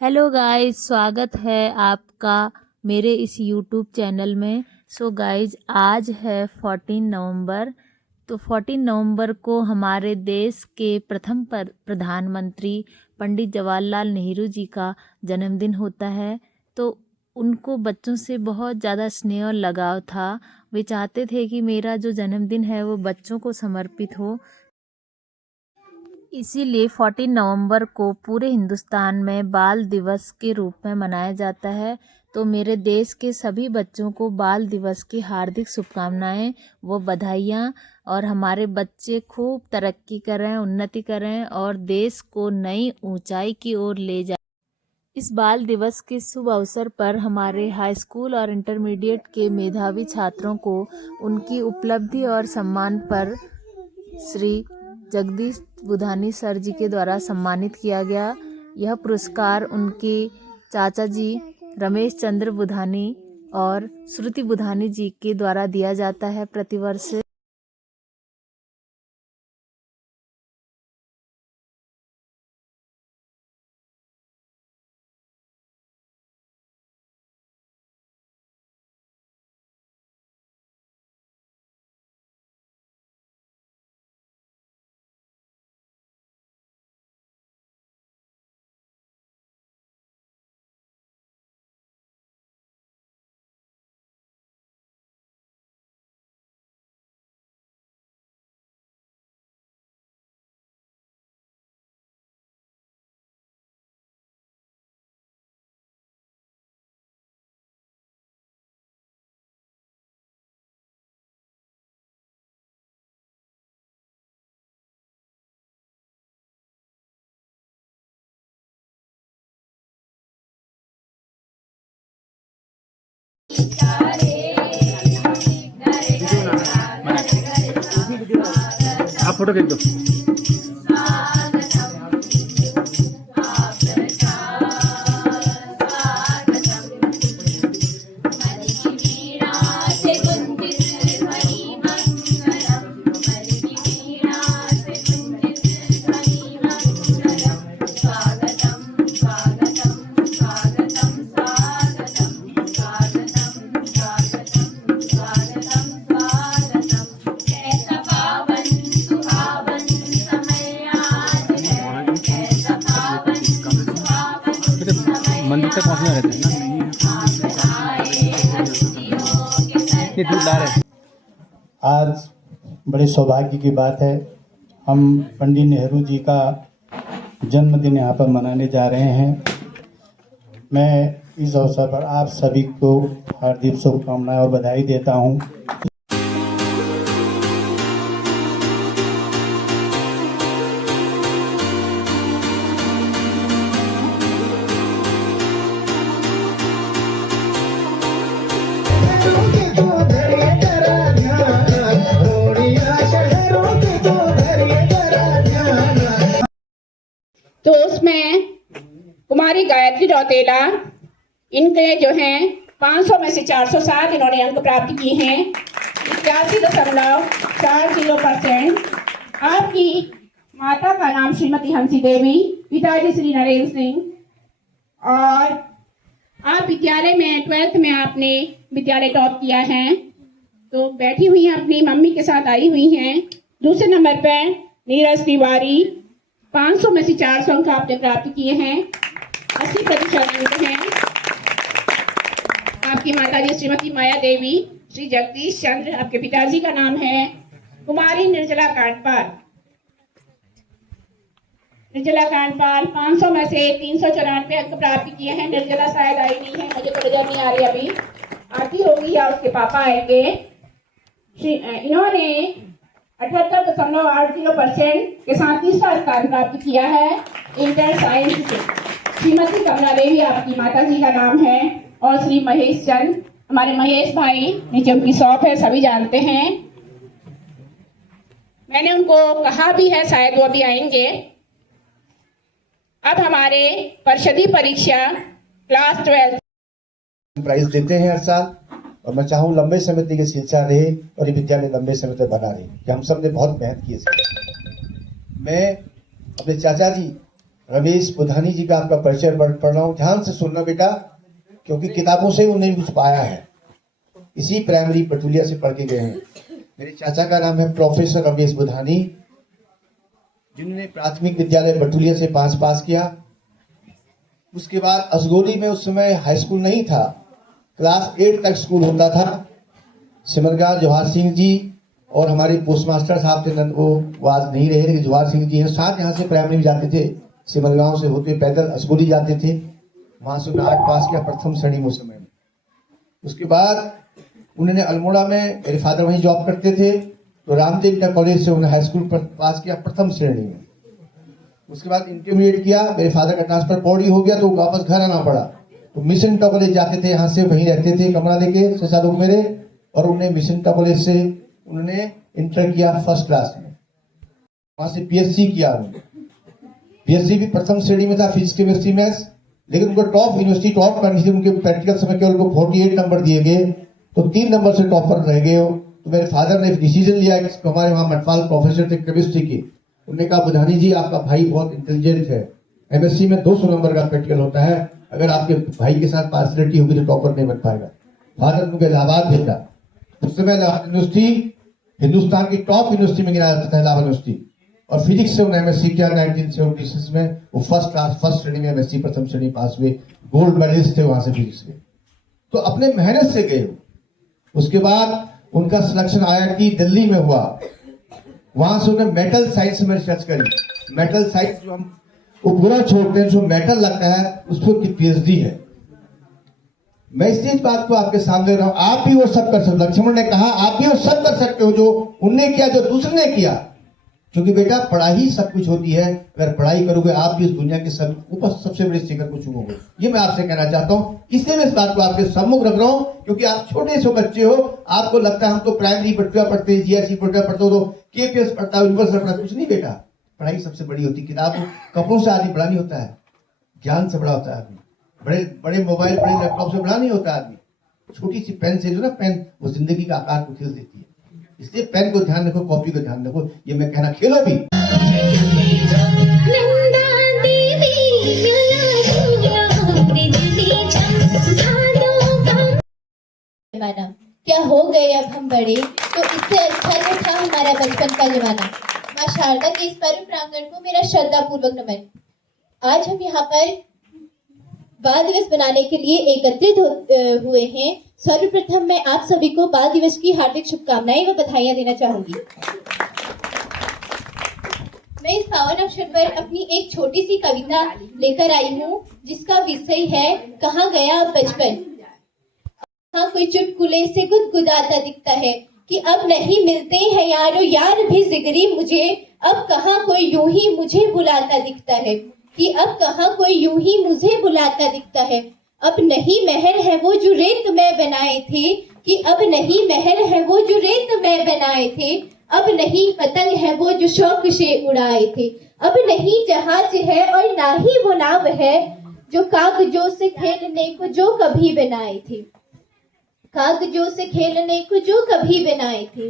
Hello guys, स्वागत है आपका मेरे इस यूट्यूब चैनल में। सो गाइस, आज है 14 नवंबर। तो 14 नवंबर को हमारे देश के प्रथम प्रधानमंत्री पंडित जवाहरलाल नेहरू जी का जन्मदिन होता है। तो उनको बच्चों से बहुत ज़्यादा स्नेह और लगाव था। वे चाहते थे कि मेरा जो जन्मदिन है वो बच्चों को समर्पित हो। इसीलिए 14 नवंबर को पूरे हिंदुस्तान में बाल दिवस के रूप में मनाया जाता है। तो मेरे देश के सभी बच्चों को बाल दिवस की हार्दिक शुभकामनाएं व बधाइयाँ। और हमारे बच्चे खूब तरक्की करें, उन्नति करें और देश को नई ऊंचाई की ओर ले जाएं। इस बाल दिवस के शुभ अवसर पर हमारे हाई स्कूल और इंटरमीडिएट के मेधावी छात्रों को उनकी उपलब्धि और सम्मान पर श्री जगदीश बुधानी सर जी के द्वारा सम्मानित किया गया। यह पुरस्कार उनके चाचा जी रमेश चंद्र बुधानी और श्रुति बुधानी जी के द्वारा दिया जाता है प्रतिवर्ष। आप फोटो खींच दो। मंदिर तक पहुंचना रहता है ना। आज बड़े सौभाग्य की बात है, हम पंडित नेहरू जी का जन्मदिन यहाँ पर मनाने जा रहे हैं। मैं इस अवसर पर आप सभी को हार्दिक शुभकामनाएं और बधाई देता हूँ। तो उसमें कुमारी गायत्री रौतेला, इनके जो हैं 500 में से 407 इन्होंने अंक प्राप्त किए हैं, 81.40%। आपकी माता का नाम श्रीमती हंसी देवी, पिताजी श्री नरेंद्र सिंह, और आप विद्यालय में 12th में आपने विद्यालय टॉप किया है। तो बैठी हुई हैं, अपनी मम्मी के साथ आई हुई हैं। दूसरे नंबर पर नीरज तिवारी, 500 में से 400 अंक आपने प्राप्त किए हैं, 80% अंक हैं। आपकी माताजी श्रीमती माया देवी, श्री जगदीश चंद्र, आपके पिताजी का नाम है। कुमारी निर्जला कांडपाल, 500 में से 394 अंक प्राप्त किए हैं। निर्जला शायद आई नहीं है, मुझे तो नजर नहीं आ रही, अभी आती होगी या उसके पापा आएंगे। इन्होंने 78.80% के साथ तीसरा स्थान प्राप्त किया है इंटर साइंस से। श्रीमती कमला देवी आपकी माता जी का नाम है, और श्री महेश चंद, हमारे महेश भाई, नीचे उनकी शॉप है, सभी जानते हैं। मैंने उनको कहा भी है, शायद वो अभी आएंगे। अब हमारे परिषदीय परीक्षा क्लास 12 प्राइज देते हैं हर साल, और मैं चाहूँ लंबे समय तक ये सिलसिला रहे और ये विद्यालय लंबे समय तक बना रहे, कि हम सब ने बहुत मेहनत की है। मैं अपने चाचा जी रमेश बुधानी जी का आपका परिचय पढ़ रहा हूँ, ध्यान से सुनना बेटा, क्योंकि किताबों से उन्हें कुछ पाया है, इसी प्राइमरी पटुलिया से पढ़ के गए हैं। मेरे चाचा का नाम है प्रोफेसर रमेश बुधानी, जिन्होंने प्राथमिक विद्यालय बटुलिया से पास किया। उसके बाद असगोली में उस समय हाई स्कूल नहीं था, क्लास 8 तक स्कूल होता था। सिमरगांव जवाहर सिंह जी और हमारे पोस्ट मास्टर साहब थे, वो आज नहीं रहे, लेकिन जवाहर सिंह जी हैं, साथ यहाँ से प्राइमरी में जाते थे, सिमरगांव से होते पैदल असगोली जाते थे। वहां से उन्होंने 8 पास किया, प्रथम श्रेणी में उस समय में। उसके बाद उन्होंने अल्मोड़ा में, मेरे फादर वहीं जॉब करते थे, तो रामदेव कॉलेज से उन्होंने हाई स्कूल पास किया प्रथम श्रेणी में। उसके बाद इंटरमीडिएट किया, मेरे फादर का ट्रांसफर पौड़ी हो गया तो वापस घर आना पड़ा, तो मिशन कॉलेज जाते थे, यहाँ से वहीं रहते थे कमरा लेके 6 लोग मेरे, और उन्हें मिशन कॉलेज से उन्होंने इंटर किया फर्स्ट क्लास में, वहां से पीएचडी किया। पीएचडी भी प्रथम श्रेणी में था, फिजिक्स केमिस्ट्री मैथ्स, लेकिन उनको टॉप यूनिवर्सिटी टॉप करनी थी, उनके प्रैक्टिकल समय केवल उनको 48 नंबर दिए गए, तो 3 नंबर से टॉपर रह गए हो। तो मेरे फादर ने डिसीजन लिया कि हमारे वहाँ मटवाल प्रोफेसर थे केमिस्ट्री के, उन्होंने कहा बुधानी जी आपका भाई बहुत इंटेलिजेंट है, एमएससी में 200 नंबर का प्रैक्टिकल होता है, अगर आपके भाई के साथ पार्सलिटी होगी तो टॉपर नहीं बन पाएगा। फादर उनको इलाहाबाद भेजा। उस समय इलाहाबाद यूनिवर्सिटी हिंदुस्तान की टॉप यूनिवर्सिटी में गिना जाता था, इलाहाबाद यूनिवर्सिटी, और फिजिक्स से उन्होंने एमएससी किया 1976 में। वो फर्स्ट श्रेणी में एमएससी प्रथम श्रेणी पास हुए, गोल्ड मेडलिस्ट थे वहां से फिजिक्स के, तो अपने मेहनत से गए। उसके बाद उनका सिलेक्शन IIT दिल्ली में हुआ, वहां से उन्होंने मेटल साइंस में रिसर्च करी। मेटल साइंस जो हम उपग्रह छोड़ते हैं, जो मेटल लगता है, उस पर उनकी पीएचडी है। मैं इस बात को आपके सामने रहा हूं, आप भी वो सब कर सकते। लक्ष्मण ने कहा आप भी वो सब कर सकते हो जो उनने किया, जो दूसरे ने किया, क्योंकि बेटा पढ़ाई सब कुछ होती है। अगर पढ़ाई करोगे आप भी इस दुनिया के सब ऊपर सबसे बड़े शिखर को छूओगे। ये मैं आपसे कहना चाहता हूँ, इसलिए मैं इस बात को आपके सम्मुख रख रहा हूँ, क्योंकि आप छोटे से बच्चे हो, आपको लगता है हम तो प्राइमरी पटुआ पढ़ते हैं, जीआरसी पटुआ पढ़ते हो, तो केपीएस पढ़ता हो, यूनिवर्सिटी पढ़ता, कुछ नहीं बेटा। पढ़ाई सबसे बड़ी होती है। किताब कपड़ों से आदमी बड़ा नहीं होता है, ज्ञान से बड़ा होता है आदमी। बड़े बड़े मोबाइल, बड़े लैपटॉप से बड़ा नहीं होता आदमी। छोटी सी पेन से, जो ना पेन, वो जिंदगी का आकार को खींच देती है। इसलिए पेन को ध्यान रखो, कॉपी को ध्यान रखो। ये मैं कहना, खेलो भी। क्या हो गए अब हम बड़े, तो इससे अच्छा तो था हमारा बचपन का जमाना। माँ शारदा के इस पर्व प्रांगण को मेरा श्रद्धा पूर्वक नमन। आज हम यहाँ पर बाल दिवस मनाने के लिए एकत्रित हुए हैं। सर्वप्रथम मैं आप सभी को बाल दिवस की हार्दिक शुभकामनाएं व बधाइयां देना चाहूंगी। मैं इस पावन अवसर पर अपनी एक छोटी सी कविता लेकर आई हूँ, जिसका विषय है कहाँ गया अब बचपन। हाँ, कोई चुटकुले से गुदगुदाता दिखता है कि अब नहीं मिलते हैं यारो यार भी जिगरी मुझे, अब कहाँ कोई यूं ही मुझे बुलाता दिखता है, कि अब कहाँ कोई यूं ही मुझे बुलाता दिखता है। अब नहीं महल है वो जो रेत में बनाए थे, कि अब नहीं महल है वो जो रेत में बनाए थे, अब नहीं पतंग है वो जो शौक से उड़ाए थे, अब नहीं जहाज है और ना ही वो नाव है जो कागजों से खेलने को जो कभी बनाए थे, कागजों से खेलने को जो कभी बनाए थे।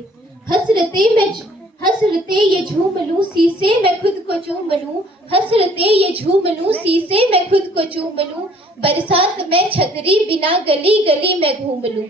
हसरते ये झूम लूं शीशे में खुद को चूम लूं, हसरते ये झूम लूं शीशे में खुद को चूम लूं, बरसात में छतरी बिना गली गली में घूम लूं,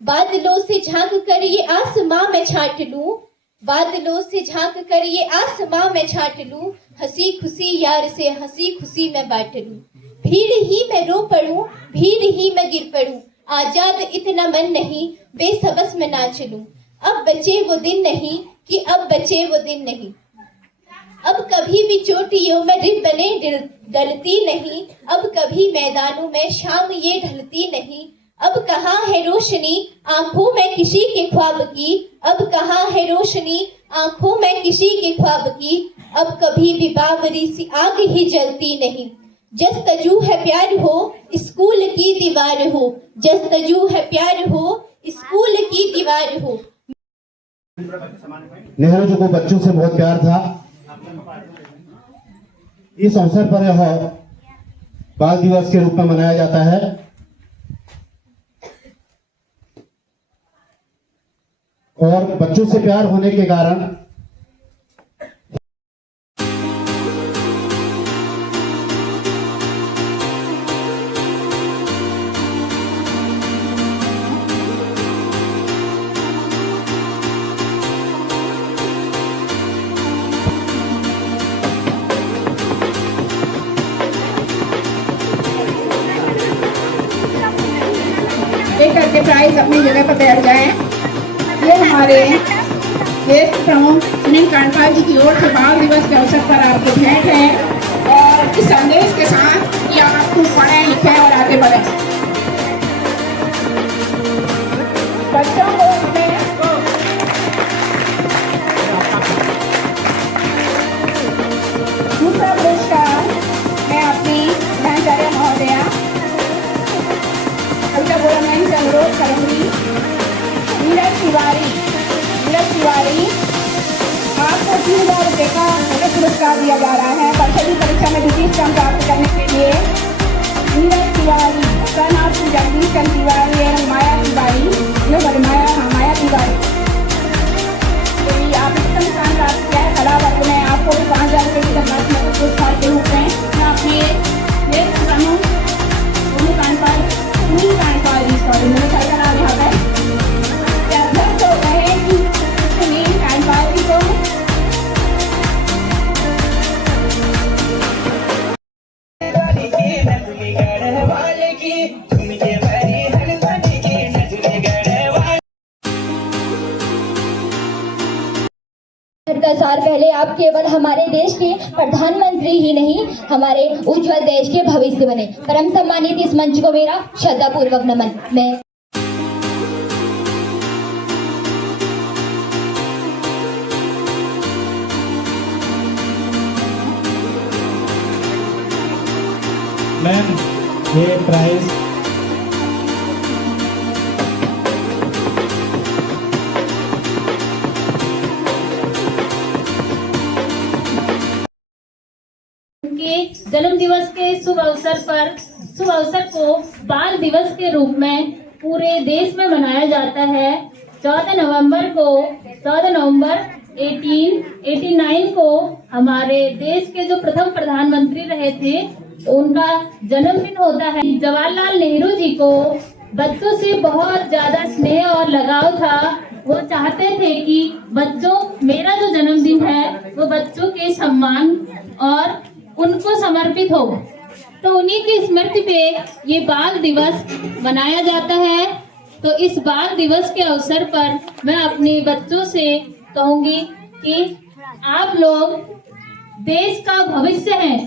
बादलों से झांक कर ये आसमां में छाट लूं, बादलों से झांक कर ये आसमां में छाट लूं, हंसी खुशी यार से हंसी खुशी में बांट लूं, भीड़ ही में रो पड़ूं भीड़ ही में गिर पड़ूं, आजाद इतना मन नहीं बेसबस में नाच लूं, अब बचे वो दिन नहीं कि अब बचे वो दिन नहीं, अब कभी भी चोटियों में रिबने डलती नहीं, अब कभी मैदानों में शाम ये ढलती नहीं, अब कहाँ है रोशनी आंखों में किसी के ख्वाब की, अब कहाँ है रोशनी आंखों में किसी के ख्वाब की, अब कभी भी बाबरी सी आग ही जलती नहीं, जस्तजू है प्यार हो स्कूल की दीवार हो, जस्तजू है प्यार हो स्कूल की दीवार हो। नेहरू जी को बच्चों से बहुत प्यार था। इस अवसर पर यह बाल दिवस के रूप में मनाया जाता है। और बच्चों से प्यार होने के कारण प्राइज अपनी जगह पर बैठ जाएं। ये हमारे देश प्रमुख सुनील कांडपाल जी की ओर से बाल दिवस के अवसर पर आपको भेंट है और इस संदेश के साथ कि आप खूब पढ़ें लिखें और आगे बढ़ें। बच्चों को हमें दूसरा पुरस्कार मैं अपनी बहनचार्य महोदया कविता बोरा मैं इनसे अनुरोध करूंगी। नीरज तिवारी आपको 3000 रुपये का नगद पुरस्कार दिया जा रहा है परिषद परीक्षा में द्वितीय स्थान प्राप्त करने के लिए। नीरज तिवारी सन ऑफ जगदीश चंद्र तिवारी एवं माया तिवारी माया तिवारी आप उत्तम स्थान प्राप्त किया है कला वर्ग में। आपको भी 5000 रुपये की धनराशि पुरस्कार के रूप में मैं अपने देश प्रमुख सुनील कांडपाल जी सॉरी मेरे भाई का नाम यहाँ पर अध्यक्ष हो गए हैं कि सुनील कांडपाल जी को का साल पहले आप केवल हमारे देश के प्रधानमंत्री ही नहीं हमारे उज्जवल देश के भविष्य बने। परम सम्मानित इस मंच को मेरा श्रद्धापूर्वक नमन। मैम ये प्राइज उनके जन्म दिवस के शुभ अवसर को बाल दिवस के रूप में पूरे देश में मनाया जाता है। 14 नवंबर 1889 को हमारे देश के जो प्रथम प्रधानमंत्री रहे थे उनका जन्मदिन होता है। जवाहरलाल नेहरू जी को बच्चों से बहुत ज्यादा स्नेह और लगाव था। वो चाहते थे कि मेरा जो जन्मदिन है वो बच्चों के सम्मान और उनको समर्पित हो, तो उन्हीं की स्मृति पे ये बाल दिवस मनाया जाता है। तो इस बाल दिवस के अवसर पर मैं अपने बच्चों से कहूंगी कि आप लोग देश का भविष्य हैं।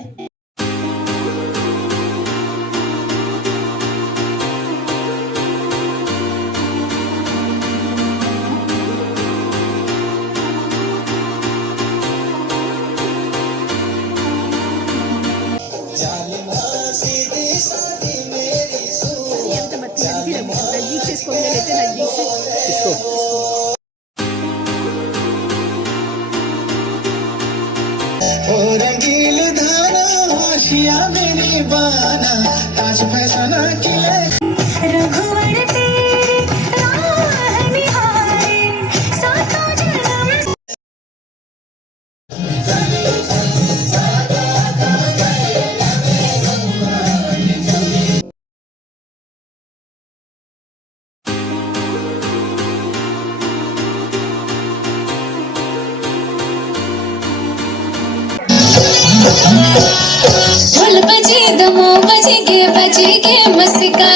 रंगील धाना होशिया मेरी बाना ताज फैसना किए रघुवर तेरी राह निहारे सातों जन्म ढोल बजे दमो बजेगे मस्का